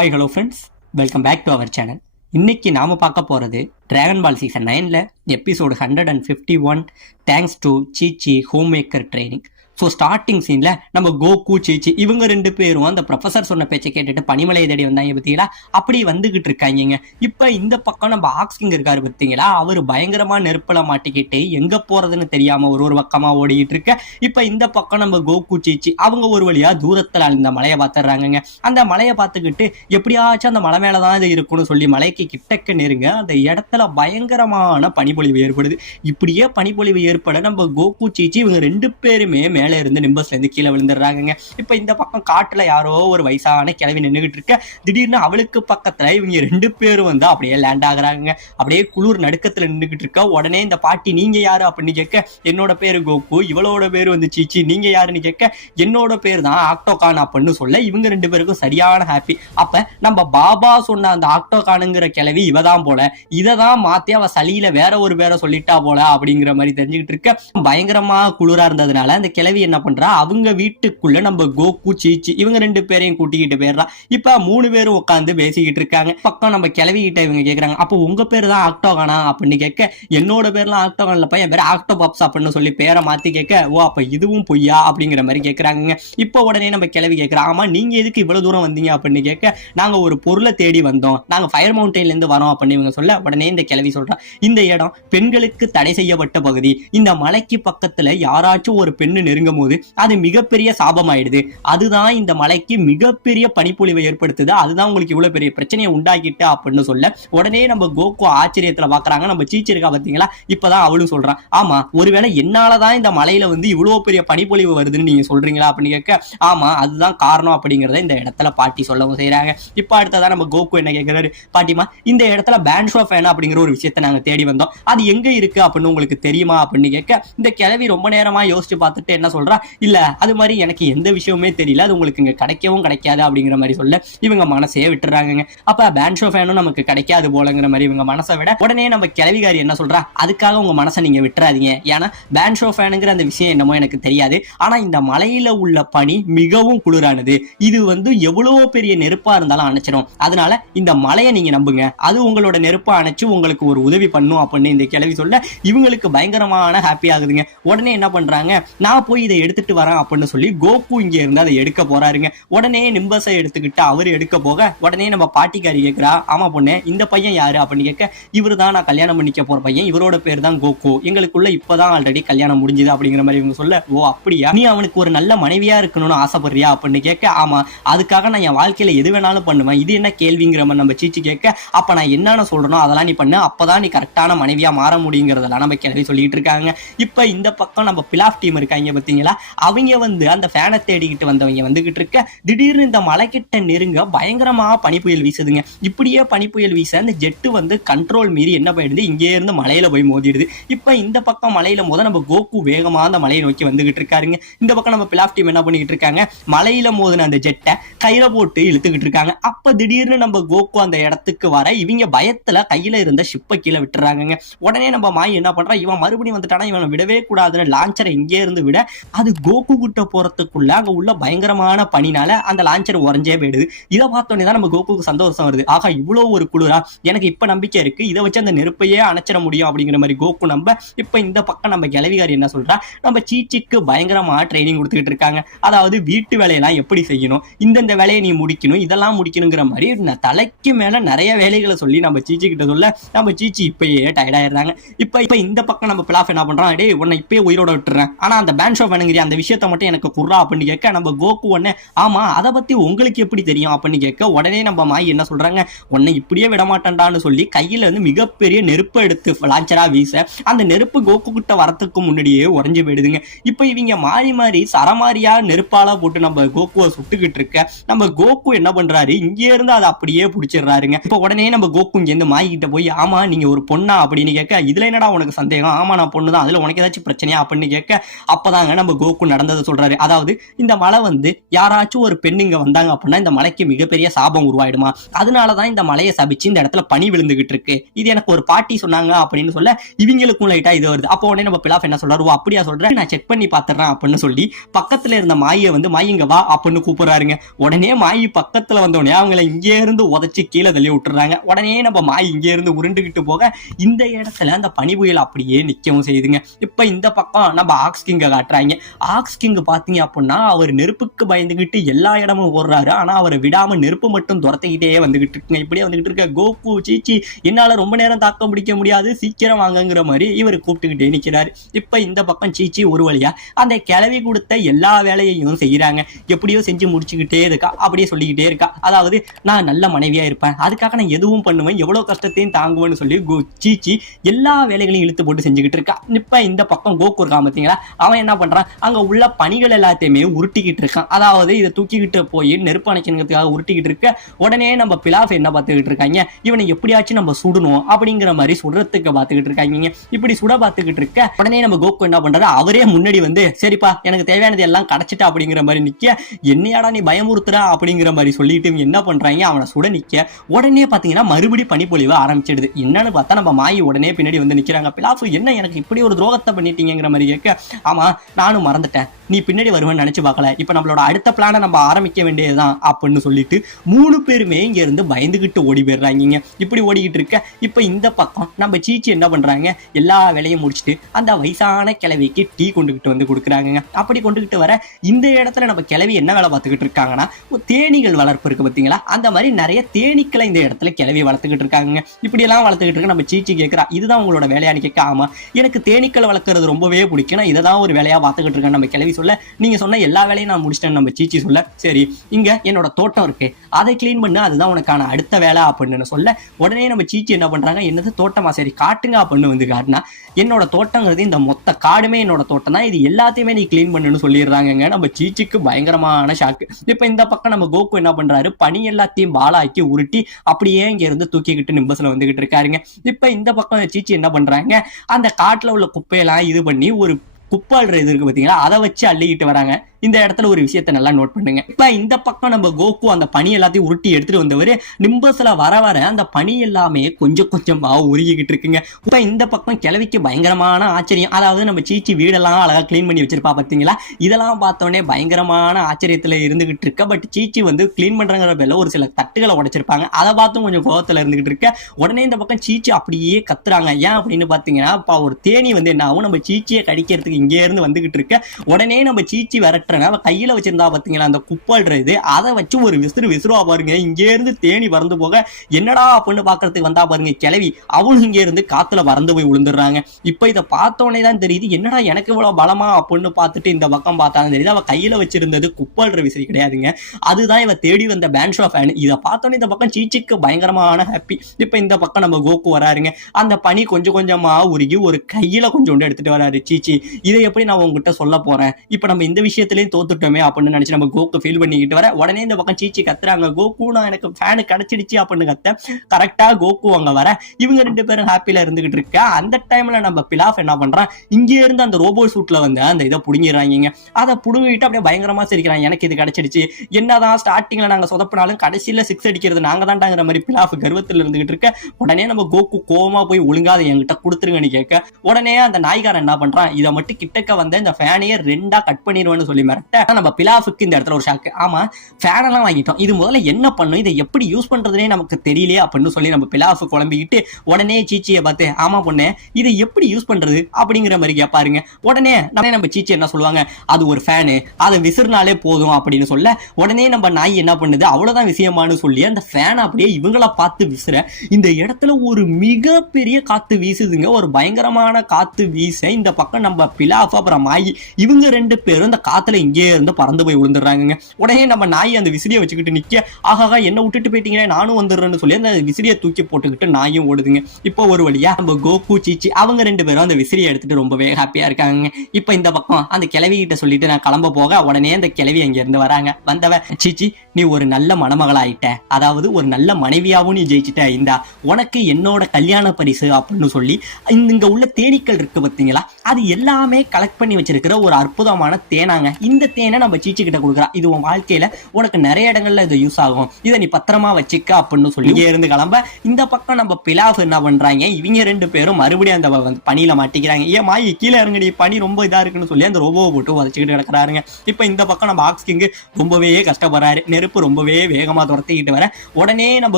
Hi hello friends, welcome back to our channel. இன்னைக்கு நாம பார்க்க போறது டிராகன் பால் சீசன் 9ல எபிசோடு 151 தேங்க்ஸ் டு சீச்சி home maker training. So starting சீன்ல நம்ம கோகு சீச்சி இவங்க ரெண்டு பேரும் அந்த ப்ரொஃபசர் சொன்ன பேச்சை கேட்டுட்டு பனிமலையை தேடி வந்தாங்க பார்த்தீங்களா, அப்படி வந்துகிட்டு இருக்காங்க. இப்போ இந்த பக்கம் நம்ம ஆக்ஸ்கிங் இருக்காரு பார்த்தீங்களா, அவர் பயங்கரமா நெருப்பில் மாட்டிக்கிட்டு எங்க போறதுன்னு தெரியாம ஒரு பக்கமா ஓடிக்கிட்டு இருக்க. இப்போ இந்த பக்கம் நம்ம கோகு சீச்சி அவங்க ஒரு வழியா தூரத்தில் அந்த மலையை பார்த்துடுறாங்க. அந்த மலையை பார்த்துக்கிட்டு எப்படியாச்சும் அந்த மலை மேலதான் இது இருக்குன்னு சொல்லி மலைக்கு கிட்டக்க நெருங்க அந்த இடத்துல பயங்கரமான பனிப்பொழிவு ஏற்படுது. இப்படியே பனிப்பொழிவு ஏற்பட நம்ம கோகு சீச்சி இவங்க ரெண்டு பேருமே மேல இருந்து நிம்பஸ்ல இருந்து கீழே விழுந்துடுறாங்க. இப்ப இந்த பக்கம் காட்டுல யாரோ ஒரு வயசான கிழவி நின்றுகிட்டு இருக்க. திடீர்னு அவளுக்கு பக்கத்துல இவங்க ரெண்டு பேரும் வந்து அப்படியே லேண்ட் ஆகுறாங்க. அப்படியே குளிர் நடுக்கத்துல நின்றுகிட்டு இருக்க. உடனே இந்த பாட்டி நீங்க யாரு அப்படின்னு கேட்க, என்னோட பேரு கோகு, இவளோட பேரு வந்து சீச்சி, நீங்க யாருன்னு கேட்க, என்னோட பேர் தான் ஆக்டோகான் அப்படின்னு சொல்ல இவங்க ரெண்டு பேருக்கும் சரியான ஹாப்பி. அப்ப நம்ம பாபா சொன்ன அந்த ஆக்டோகானுங்கிற கிழவி இவதான் போல, இததான் மாத்தி அவ சளியில வேற ஒரு பேரை சொல்லிட்டா போல அப்படிங்கிற மாதிரி தெரிஞ்சுக்கிட்டு இருக்க. பயங்கரமா குளிரா இருந்ததுனால அந்த கிழவி என்ன பண்றா, அவங்க வீட்டுக்குள்ள நம்ம கோகு சீச்சி இவங்க ரெண்டு பேரையும் கூட்டிக்கிட்டு போயிடுறா. இப்ப மூணு பேரும் உட்காந்து பேசிக்கிட்டு இருக்காங்க. பக்கம் நம்ம கிழவி கிட்ட இவங்க கேக்குறாங்க, அப்போ உங்க பேர் தான் ஆக்டோகானா அப்படின்னு கேட்க, என்னோட பேர்லாம் ஆக்டோகான் இல்லப்பா, என் பேர் ஆக்டோபாப்ஸ் அப்படின்னு சொல்லி பேரை மாத்தி கேட்க, ஓ அப்ப இதுவும் பொய்யா அப்படிங்கிற மாதிரி கேட்கறாங்க. இப்போ உடனே நம்ம கிழவி கேட்கிறா, ஆமா நீங்க எதுக்கு இவ்வளவு தூரம் வந்தீங்க அப்படின்னு கேட்க, நாங்க ஒரு பொருளை தேடி வந்தோம், நாங்க ஃபயர் மவுண்டன்ல இருந்து வரோம் அப்படின்னு இவங்க சொல்ல, உடனே இந்த கிழவி சொல்றா, இந்த இடம் பெண்களுக்கு தடை செய்யப்பட்ட பகுதி, இந்த மலைக்கு பக்கத்துல யாராச்சும் ஒரு பெண்ணு நெருங்கும் போது அது மிகப்பெரிய சாபமாயிடுது, அதுதான் இந்த மலைக்கு மிகப்பெரிய பனிப்பொழிவை ஏற்படுத்துது, அதுதான் உங்களுக்கு இவ்வளவு பெரிய பிரச்சனையை உண்டாக்கிட்டு அப்படின்னு சொல்ல, உடனே நம்ம கோகு ஆச்சரியத்துல பாக்குறாங்க. நம்ம சீச்சி இருக்கா பாத்தீங்களா, இப்பதான் அவளும் சொல்றான், ஆமா ஒருவேளை என்னாலதான் இந்த மலையில வந்து இவ்வளவு பெரிய பனிப்பொழிவு வருதுன்னு நீங்க சொல்றீங்களா அப்படின்னு கேட்க, ஆமா அதுதான் காரணம் அப்படிங்கறத இந்த இடத்துல பாட்டி சொல்லவும் செய்யறாங்க. இப்ப அடுத்ததான் நம்ம கோகு என்ன கேட்கிறாரு, பாட்டிமா இந்த இடத்துல பேண்ட் ஷோ ஃபேன் அப்படிங்கிற ஒரு விஷயத்தை நாங்க தேடி வந்தோம், அது எங்க இருக்கு அப்படின்னு உங்களுக்கு தெரியுமா அப்படின்னு கேட்க, இந்த கிழவி ரொம்ப நேரமா யோசிச்சு பார்த்துட்டு என்ன சொல்றா, இல்ல அது மாதிரி எனக்கு எந்த விஷயமுமே தெரியல, அது உங்களுக்கு இங்க கிடைக்கவும் கிடைக்காது அப்படிங்கிற மாதிரி சொல்ல இவங்க மனசே விட்டுறாங்க. அப்ப பேண்ட் ஷோ ஃபேனும் நமக்கு கிடைக்காது போலங்கிற மாதிரி இவங்க மனசை விட, உடனே நம்ம கிழவிகாரி என்ன சொல்றா, அதுக்காக உங்க மனசை நீங்க விட்டுறாதீங்க, ஏன்னா பேண்ட் ஷோ ஃபேனுங்கிற அந்த விஷயம் என்னமோ எனக்கு தெரியாது, ஆனா இந்த மலையில உள்ள பனி மிகவும் குளிரானது, இது வந்து எவ்வளவு பெரிய நெருப்பா இருந்தாலும் அணைச்சிடும், அதனால இந்த மலையை நீங்க நம்புங்க, அது உங்களோட நெருப்பா அணைச்சு உங்களுக்கு ஒரு உதவி பண்ணும் அப்படின்னு இந்த கிழவி சொல்ல இவங்களுக்கு பயங்கரமான ஹாப்பி ஆகுதுங்க. உடனே என்ன பண்றாங்க, நான் போய் இதை எடுத்துட்டு வரேன் அப்படின்னு சொல்லி கோகு இங்க இருந்து அதை எடுக்க போறாருங்க. உடனே நிம்பஸை எடுத்துக்கிட்டு அவரு எடுக்க போக, உடனே நம்ம பாட்டிக்காரி கேட்கிறா, ஆமா பொண்ணு இந்த பையன் யாரு அப்படின்னு கேட்க, இவரு தான் நான் கல்யாணம் பண்ணிக்க போற பையன், இவரோட பேர் தான் கோகு, எங்களுக்குள்ள இப்பதான் ஆல்ரெடி கல்யாணம் முடிஞ்சுது அப்படிங்கிற மாதிரி இவங்க சொல்ல, ஓ அப்படியா, நீ அவனுக்கு ஒரு நல்ல மனைவியா இருக்கணும்னு ஆசைப்படுறியா அப்படின்னு கேட்க, ஆமா அதுக்காக நான் என் வாழ்க்கையில எது வேணாலும் பண்ணுவேன், இது என்ன கேள்விங்கிற மாதிரி நம்ம சீச்சி கேட்க, அப்ப நான் என்னன்னு சொல்றனோ அதெல்லாம் நீ பண்ணு, அப்பதான் நீ கரெக்டான மனைவியா மாற முடியுங்கிறதெல்லாம் நம்ம கேள்வி சொல்லிட்டு இருக்காங்க. இப்ப இந்த பக்கம் நம்ம பிலாஃப் டீம் இருக்காங்க பாத்தீங்களா, அவங்க வந்து அந்த ஃபேனை தேடிக்கிட்டு வந்தவங்க வந்துகிட்டு இருக்க. திடீர்னு இந்த மலைக்கிட்ட நெருங்க பயங்கரமா பனிப்புயல் வீசுதுங்க. இப்படியே பனிப்புயல் வீச அந்த ஜெட்டு வந்து கண்ட்ரோல் மீறி என்ன போயிடுது, இங்கே இருந்து மலையில போய் மோதிடுது. இப்ப இந்த பக்கம் மலையில மோத நம்ம கோகு வேகமா அந்த மலையை நோக்கி வந்துகிட்டு இருக்காருங்க. இந்த பக்கம் நம்ம பிலாஃப் டீம் என்ன பண்ணிக்கிட்டு இருக்காங்க, மலையில மோதின அந்த ஜெட்டை கையில போட்டு இழுத்துக்கிட்டு இருக்காங்க. அப்ப திடீர்னு நம்ம கோகு அந்த இடத்துக்கு வர இவங்க பயத்துல கையில இருந்த ஷிப்பை கீழே விட்டுறாங்க. உடனே நம்ம மாய் என்ன பண்றா, இவன் மறுபடியும் வந்துட்டானா இவனை விடவே கூடாதுன்னு லான்ச்சரை இங்கே இருந்து விட, அது கோகு கிட்ட போறதுக்குள்ள அங்க உள்ள பயங்கரமான பனினால அந்த லான்ச்சர் உறைஞ்சே போயிடுது. இதை பார்த்தோன்னே தான் நம்ம கோகுக்கு சந்தோஷம் வருது, ஆகா இவ்வளவு ஒரு குளிரா, எனக்கு இப்ப நம்பிக்கை இருக்கு, இதை வச்சு அந்த நெருப்பையே அணைச்சிட முடியும் அப்படிங்கிற மாதிரி கோகு நம்ப. இப்ப இந்த பக்கம் நம்ம கிழவிகாரி என்ன சொல்றா, நம்ம சீச்சிக்கு பயங்கரமா ட்ரைனிங் கொடுத்துக்கிட்டு இருக்காங்க, அதாவது வீட்டு வேலையெல்லாம் எப்படி செய்யணும், இந்தந்த வேலையை நீ முடிக்கணும், இதெல்லாம் முடிக்கணுங்கிற மாதிரி தலைக்கு மேல நிறைய வேலைகளை சொல்லி நம்ம சீச்சி கிட்ட சொல்ல நம்ம சீச்சி இப்பயே டயர்ட் ஆயிடுறாங்க. இப்ப இந்த பக்கம் நம்ம பிலாஃப் என்ன பண்றோம், டேய் உன்னை இப்பயே உயிரோட விட்டுறேன், ஆனா அந்த பேண்ட் ஷோ வேணுங்கிற அந்த விஷயத்த மட்டும் எனக்கு குர்ரா அப்படின்னு கேட்க, நம்ம கோகு உடனே ஆமா அதை பத்தி உங்களுக்கு எப்படி தெரியும் அப்படின்னு கேட்க, உடனே நம்ம மாய் என்ன சொல்றாங்க, உன்னை இப்படியே விடமாட்டேன்டான்னு சொல்லி கையில இருந்து மிகப்பெரிய நெருப்பு எடுத்து லான்ச்சரா வீச அந்த நெருப்பு கோகு கிட்ட வரத்துக்கு முன்னாடியே உறைஞ்சு போயிடுதுங்க. இப்ப இவங்க மாறி மாறி சரமாரியா நெருப்பால போட்டு நம்ம கோகுவை சுட்டுக்கிட்டு இருக்க, நம்ம கோகு என்ன பண்றாரு, இங்கே இருந்து அதை அப்படியே பிடிச்சிடுறாருங்க. இப்ப உடனே நம்ம கோகு இங்க இருந்து மாய் கிட்ட போய், ஆமா நீங்க ஒரு பொண்ணா அப்படின்னு கேட்க, இதுல என்னடா உனக்கு சந்தேகம், ஆமா நான் பொண்ணுதான், அதுல உனக்கு ஏதாச்சும் பிரச்சனையா அப்படின்னு கேட்க, அப்பதாங்க நம்ம கோகு நடந்ததை சொல்றாரு. அதாவது இந்த மலை வந்து யாராச்சும் ஒரு பெண் இங்க வந்தாங்க அப்படின்னா இந்த மலைக்கு மிகப்பெரிய சாபம் உருவாயிடுமா, அதனாலதான் இந்த மலையை சபிச்சு இந்த இடத்துல பனி விழுந்துகிட்டு இருக்கு, இது எனக்கு ஒரு பாட்டி சொன்னாங்க அப்படின்னு சொல்ல இவங்களுக்கும் லைட்டா இது வருது. அப்போ உடனே நம்ம பிலாப் என்ன சொல்றாரு, அப்படியா சொல்றேன், நான் செக் பண்ணி பாத்துறேன் அப்படின்னு சொல்லி பக்கத்துல இருந்த மாயை வந்து மாய் இங்க வா அப்படின்னு கூப்பிடுறாருங்க. உடனே மாயி பக்கத்துல வந்தோடனே அவங்களை இங்கே இருந்து உதச்சி கீழே தள்ளி விட்டுறாங்க. உடனே நம்ம மாய் இங்கே இருந்து உருண்டுகிட்டு போக இந்த இடத்துல அந்த பனி புயல் அப்படியே நிக்கவும் செய்யுதுங்க. இப்ப இந்த பக்கம் நம்ம ஆக்ஸ் கிங்க காட்டுறாங்க. ஆக்ஸ் கிங் பாத்தீங்க அப்படின்னா அவர் நெருப்புக்கு பயந்துகிட்டு எல்லா இடமும் ஓடுறாரு, ஆனா அவரை விடாம நெருப்பு மட்டும் துரத்திக்கிட்டே வந்துகிட்டு இருக்குங்க. இப்படியே வந்துகிட்டு இருக்க கோகு சீச்சி என்னால ரொம்ப நேரம் தாக்க பிடிக்க முடியாது, சீக்கிரம் வாங்கங்கிற மாதிரி இவர் கூப்பிட்டுக்கிட்டே நிக்கிறாரு. இப்ப இந்த பக்கம் சீச்சி ஒரு வழியா அந்த கிளவி கொடுத்த எல்லா வேலையையும் செய்யறாங்க. எப்படியோ செஞ்சு முடிச்சுக்கிட்டே இருக்கா, அப்படியே சொல்லிக்கிட்டே இருக்கா. அதாவது நான் நல்ல மனைவியா இருப்பேன், அதுக்காக நான் எதுவும் பண்ணுவேன், எவ்வளவு கஷ்டத்தையும் தாங்குவேன்னு சொல்லி சீச்சி எல்லா வேலைகளையும் இழுத்து போட்டு செஞ்சுக்கிட்டு இருக்கா. இப்ப இந்த பக்கம் கோகு இருக்கான் பாத்தீங்களா, அவன் என்ன பண்றான், அங்க உள்ள பணிகள் எல்லாத்தையுமே உருட்டிக்கிட்டு இருக்கான். அதாவது இதை தூக்கிக்கிட்டு போய் நெருப்பு அணைக்கிறதுக்காக உருட்டிக்கிட்டு இருக்க. உடனே நம்ம பிலாஃப் என்ன பார்த்துக்கிட்டு இருக்காங்க, இவனை எப்படியாச்சும் நம்ம சுடணும் அப்படிங்கிற மாதிரி சுடுறதுக்கு பார்த்துக்கிட்டு இருக்காங்க. இப்படி சுட பார்த்துக்கிட்டு இருக்க உடனே நம்ம கோகு என்ன பண்றாரு, அவரே முன்னாடி வந்து சரிப்பா எனக்கு தேவையானது எல்லாம் கிடைச்சிட்டா அப்படிங்கிற மாதிரி நிக்க, என்னையாடா நீ பயமுறுத்துறா அப்படிங்கிற மாதிரி சொல்லிட்டு என்ன பண்றாங்க, அவனை சுட நிக்க உடனே பாத்தீங்கன்னா மறுபடி பனிப்பொழிவு ஆரம்பிச்சிடுது. என்னன்னு பார்த்தா நம்ம மாயி உடனே பின்னாடி வந்து நிக்கிறாங்க. பிலாஃப் என்ன எனக்கு இப்படி ஒரு துரோகத்தை பண்ணிட்டீங்கிற மாதிரி கேட்க, ஆமா நானும் மறந்துட்டேன், நீ பின்னாடி வருவேன்னு நினைச்சு பார்க்கல, இப்ப நம்மளோட அடுத்த பிளானை நம்ம ஆரம்பிக்க வேண்டியதுதான் அப்படின்னு சொல்லிட்டு 3 பேருமே இங்க இருந்து பயந்துகிட்டு ஓடி போயிடுறாங்க. இப்படி ஓடிக்கிட்டு இருக்க இப்ப இந்த பக்கம் நம்ம சீச்சி என்ன பண்றாங்க, எல்லா வேலையும் முடிச்சுட்டு அந்த வயசான கிழவிக்கு டீ கொண்டுகிட்டு வந்து கொடுக்குறாங்க. அப்படி கொண்டுகிட்டு வர இந்த இடத்துல நம்ம கிழவி என்ன வேலை பார்த்துக்கிட்டு இருக்காங்கன்னா, தேனீகள் வளர்ப்பு இருக்கு பாத்தீங்களா, அந்த மாதிரி நிறைய தேனீக்களை இந்த இடத்துல கிழவி வளர்த்துக்கிட்டு இருக்காங்க. இப்படி எல்லாம் வளர்த்துக்கிட்டு இருக்க நம்ம சீச்சி கேட்கிறா, இதுதான் உங்களோட வேலையான்னு கேட்க, ஆமா எனக்கு தேனீக்கள் வளர்க்கறது ரொம்பவே பிடிக்கும், நான் இதான் ஒரு வேலையா பார்த்துக்கிட்டு இருக்கேன் நம்ம கிழவி சொல்ல. நீங்க சொன்ன எல்லா வேலையும் நான் முடிச்சிட்டேன் நம்ம சீச்சி சொல்ல. சரி இங்க என்னோட தோட்டம் இருக்கு, அதை கிளீன் பண்ணு, அதுதான் உனக்கான அடுத்த வேலை அப்படின்னு சொல்ல. உடனே நம்ம சீச்சி என்ன பண்றாங்க, என்னது தோட்டமா, சரி காட்டுங்க அப்படின்னு வந்து காட்டினா, என்னோட தோட்டங்கிறது இந்த மொத்த காடுமே என்னோட தோட்டம் தான், இது எல்லாத்தையுமே நீ கிளீன் பண்ணுன்னு சொல்லிடுறாங்க. நம்ம சீச்சிக்கு பயங்கரமான ஷாக்கு. இப்ப இந்த பக்கம் நம்ம கோகு என்ன பண்றாரு, பனி எல்லாத்தையும் பாலாக்கி உருட்டி அப்படியே இங்க இருந்து தூக்கிக்கிட்டு நிம்பஸ்ல வந்துகிட்டு இருக்காருங்க. இப்ப இந்த பக்கம் சீச்சி என்ன பண்றாங்க, அந்த காட்டுல உள்ள குப்பையெல்லாம் இது பண்ணி ஒரு குப்பாடுற இது இருக்கு பாத்தீங்களா, அதை வச்சு அள்ளிக்கிட்டு வராங்க. இந்த இடத்துல ஒரு விஷயத்தை நல்லா நோட் பண்ணுங்க. இப்ப இந்த பக்கம் நம்ம கோகு அந்த பனி எல்லாத்தையும் உருட்டி எடுத்துட்டு வந்தவர் நிம்பஸ்ல வர வர அந்த பனி எல்லாமே கொஞ்சம் கொஞ்சமா உருகிக்கிட்டு இருக்குங்க. இப்ப இந்த பக்கம் கிழவிக்கு பயங்கரமான ஆச்சரியம். அதாவது நம்ம சீச்சி வீடெல்லாம் அழகா கிளீன் பண்ணி வச்சிருப்பா பாத்தீங்களா, இதெல்லாம் பார்த்தோன்னே பயங்கரமான ஆச்சரியத்துல இருந்துகிட்டு இருக்க. பட் சீச்சி வந்து கிளீன் பண்றங்கிற பேர்ல ஒரு சில தட்டுகளை உடைச்சிருப்பாங்க, அதை பார்த்தும் கொஞ்சம் கோபத்துல இருந்துகிட்டு இருக்க. உடனே இந்த பக்கம் சீச்சி அப்படியே கத்துறாங்க. ஏன் அப்படின்னு பாத்தீங்கன்னா, இப்ப ஒரு தேனி வந்து என்ன ஆகும், நம்ம சீச்சியை கடிக்கிறதுக்கு இங்கே இருந்து வந்துகிட்டு இருக்க. உடனே நம்ம சீச்சி விரட்டுறேன், கையில வச்சிருந்தா பாத்தீங்களா அந்த குப்பாடுற இது, அதை வச்சு ஒரு விசிறுவா பாருங்க, இங்கே இருந்து தேனி பறந்து போக என்னடா அப்படின்னு பாக்குறதுக்கு வந்தா பாருங்க கிளவி, அவளும் இங்கே இருந்து காத்துல பறந்து போய் விழுந்துடுறாங்க. இப்ப இதை பார்த்தோன்னே தான் தெரியுது, என்னடா எனக்கு இவ்வளவு பலமா அப்படின்னு பார்த்துட்டு இந்த பக்கம் பார்த்தாலும் தெரியுது, அவ கையில வச்சிருந்தது குப்பாடுற விசிறி கிடையாதுங்க, அதுதான் இவ தேடி வந்த பேன்ஷோ ஃபேன். இதை பார்த்தோன்னே இந்த பக்கம் சீச்சிக்கு பயங்கரமான ஹாப்பி. இப்ப இந்த பக்கம் நம்ம கோகு வராருங்க. அந்த பனி கொஞ்சம் கொஞ்சமா உருகி ஒரு கையில கொஞ்சோண்டு எடுத்துட்டு வராரு சீச்சி. இதை எப்படி நான் உங்ககிட்ட சொல்ல போறேன், இப்ப நம்ம இந்த விஷயத்திலயும் தோத்துட்டோமே அப்படின்னு நினைச்சு நம்ம கோகு ஃபீல் பண்ணிக்கிட்டு வர. உடனே இந்த பக்கம் சீச்சி கத்துறாங்க, கோகு நான் எனக்கு ஃபேனு கிடைச்சிடுச்சு அப்படின்னு கத்த. கரெக்டா கோகு அங்க வர இவங்க 2 பேரும் ஹாப்பில இருந்துகிட்டு இருக்க. அந்த டைம்ல நம்ம பிலாஃப் என்ன பண்றான், இங்கே இருந்து அந்த ரோபோ சூட்ல வந்து அந்த இதை புடுங்கிடுறாங்க. அதை புடுங்கிட்டு அப்படியே பயங்கரமா சிரிக்கிறான், எனக்கு இது கிடைச்சிடுச்சு, என்னதான் ஸ்டார்டிங்ல நாங்க சொதப்பினாலும் கடைசியில 6 அடிக்கிறது நாங்க தான்டாங்கிற மாதிரி பிலாஃப் கர்வத்தில் இருந்துகிட்டு இருக்க. உடனே நம்ம கோகு கோவமா போய் ஒழுங்காத என்கிட்ட கொடுத்துருங்கன்னு கேட்க. உடனே அந்த நாய்காரன் என்ன பண்றான், இதை மட்டும் கிட்டக்க வந்து இந்த ஃபேனையே 2ஆ கட் பண்ணிடுவேன்னு சொல்லி மிரட்ட. நம்ம பிலாஃபுக்கு இந்த இடத்துல ஒரு ஷாக்கு, ஆமா ஃபேன் எல்லாம் வாங்கிட்டோம், இது முதல்ல என்ன பண்ணும், இதை எப்படி யூஸ் பண்றதுனே நமக்கு தெரியலையே அப்படின்னு சொல்லி நம்ம பிலாஃபு குழம்பிக்கிட்டு உடனே சீச்சியை பார்த்து, ஆமா பொண்ணு இதை எப்படி யூஸ் பண்றது அப்படிங்கிற மாதிரி கேட்பாருங்க. உடனே நம்ம சீச்சி என்ன சொல்லுவாங்க, அது ஒரு ஃபேனு, அதை விசிறினாலே போதும் அப்படின்னு சொல்ல. உடனே நம்ம நாய் என்ன பண்ணுது, அவ்வளவுதான் விஷயமானு சொல்லி அந்த ஃபேனை அப்படியே இவங்கள பார்த்து விசிற. இந்த இடத்துல ஒரு மிகப்பெரிய காத்து வீசுதுங்க, ஒரு பயங்கரமான காத்து வீச இந்த பக்கம் நம்ம பிலாஃப் அப்புறம் மாயி இவங்க 2 பேரும் இந்த காத்துல பேரும் இங்கே இருந்து பறந்து போய் விழுந்துடுறாங்க. உடனே நம்ம நாய் அந்த விசிறியை வச்சுக்கிட்டு நிக்க, ஆகாகா என்ன விட்டுட்டு போயிட்டீங்கன்னா நானும் வந்துடுறேன்னு சொல்லி அந்த விசிறியை தூக்கி போட்டுக்கிட்டு நாயும் ஓடுதுங்க. இப்போ ஒரு வழியா நம்ம கோகு சீச்சி அவங்க 2 பேரும் அந்த விசிறியை எடுத்துட்டு ரொம்பவே ஹாப்பியா இருக்காங்க. இப்போ இந்த பக்கம் அந்த கிழவி கிட்ட சொல்லிட்டு நான் கிளம்ப போக உடனே அந்த கிழவி அங்க இருந்து வராங்க. வந்தவ, சீச்சி நீ ஒரு நல்ல மணமகளாயிட்ட, அதாவது ஒரு நல்ல மனைவியாவும் நீ ஜெயிச்சிட்ட, இந்தா உனக்கு என்னோட கல்யாண பரிசு அப்படின்னு சொல்லி இங்க உள்ள தேனீக்கள் இருக்கு பாத்தீங்களா, அது எல்லாமே கலெக்ட் பண்ணி வச்சிருக்கிற ஒரு அற்புதமான தேனாங்க. இந்த தேனை நம்ம சீச்சி கிட்ட கொடுக்குறா, இது உன் வாழ்க்கையில உனக்கு நிறைய இடங்கள்ல இது யூஸ் ஆகும், இதை நீ பத்திரமா வச்சுக்க அப்படின்னு சொல்லி இங்கே இருந்து கிளம்ப. இந்த பக்கம் நம்ம பிலாஃப் என்ன பண்றாங்க, இவங்க 2 பேரும் மறுபடியும் அந்த பனியில மாட்டிக்கிறாங்க. ஏன் மாயி கீழே இறங்கடி, பனி ரொம்ப இதா இருக்குன்னு சொல்லி அந்த ரோபோவை போட்டு உதச்சிக்கிட்டு கிடக்குறாருங்க. இப்ப இந்த பக்கம் நம்ம ஆக்ஸ் கிங் ரொம்பவே கஷ்டப்படுறாரு, நெருப்பு ரொம்பவே வேகமா துரத்திக்கிட்டு வர. உடனே நம்ம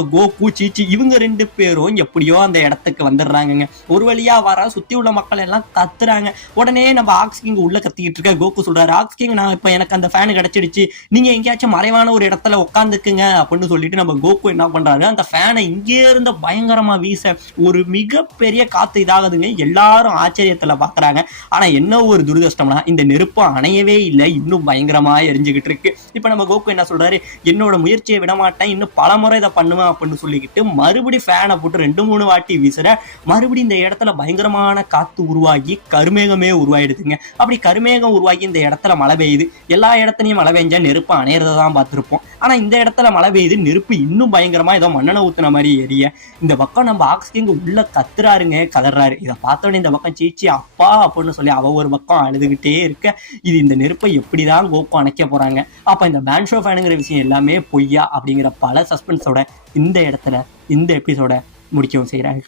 கோகு சீச்சி இவங்க 2 பேரும் எப்படியோ அந்த இடத்துக்கு வந்துடுறாங்க. ஒரு வழியா வர சுத்தி உள்ள மக்கள் எல்லாம் கத்துறாங்க. உடனே நம்ம ஆக்ஸ் கிங் உள்ள கத்திக்கிட்டு இருக்க கோகு சொல்றாரு, ஆக்ஸ் கிங் நான் இப்ப எனக்கு அந்த ஃபேன் கிடைச்சிடுச்சு, நீங்க எங்கேயாச்சும் மறைவான ஒரு இடத்துல உட்காந்துக்குங்க அப்படின்னு சொல்லிட்டு நம்ம கோகு என்ன பண்றாரு, அந்த ஃபேனை இங்கே இருந்த பயங்கரமா வீச ஒரு மிகப்பெரிய காத்து இதாகுதுங்க. எல்லாரும் ஆச்சரியத்துல பாக்குறாங்க. ஆனா என்ன ஒரு துரதிருஷ்டம்னா இந்த நெருப்பு அணையவே இல்லை, இன்னும் பயங்கரமா எரிஞ்சுக்கிட்டு இருக்கு. இப்ப நம்ம கோகு என்ன சொல்றாரு, என்னோட முயற்சியை விட மாட்டேன், இன்னும் பல முறை இதை பண்ணுவேன் அப்படின்னு சொல்லிக்கிட்டு மறுபடியும் ஃபேனை போட்டு 2-3 வாட்டி வீசுற. மறுபடியும் இந்த இடத்துல பயங்கரமான காத்து உருவாகி கருமேகமே உருவாயிடுதுங்க. அப்படி கருமேகம் உருவாகி இந்த இடத்துல மழை பெய்யுது. எல்லா இடத்துலயும் மழை பெஞ்சா நெருப்பு அணையறதை தான் பார்த்திருப்போம். ஆனா இந்த இடத்துல மழை பெய்யுது, நெருப்பு இன்னும் பயங்கரமா ஏதோ மண்ணெண்ணெய் ஊத்துன மாதிரி எரிய. இந்த பக்கம் நம்ம ஆக்ஸ் கிங் உள்ள கத்துறாருங்க, கதறாரு. இதை பார்த்தோன்னே இந்த பக்கம் சீச்சி அப்பா அப்படின்னு சொல்லி அவ ஒரு பக்கம் அழுதுகிட்டே இருக்க. இது இந்த நெருப்பை எப்படிதான் கோகு அணைக்க போறாங்க, அப்ப இந்த பேன்ஷோ ஃபேனுங்கிற விஷயம் எல்லாமே பொய்யா அப்படிங்கிற பல சஸ்பென்ஸோட இந்த இடத்துல இந்த எபிசோட முடிக்கவும் செய்யறாங்க.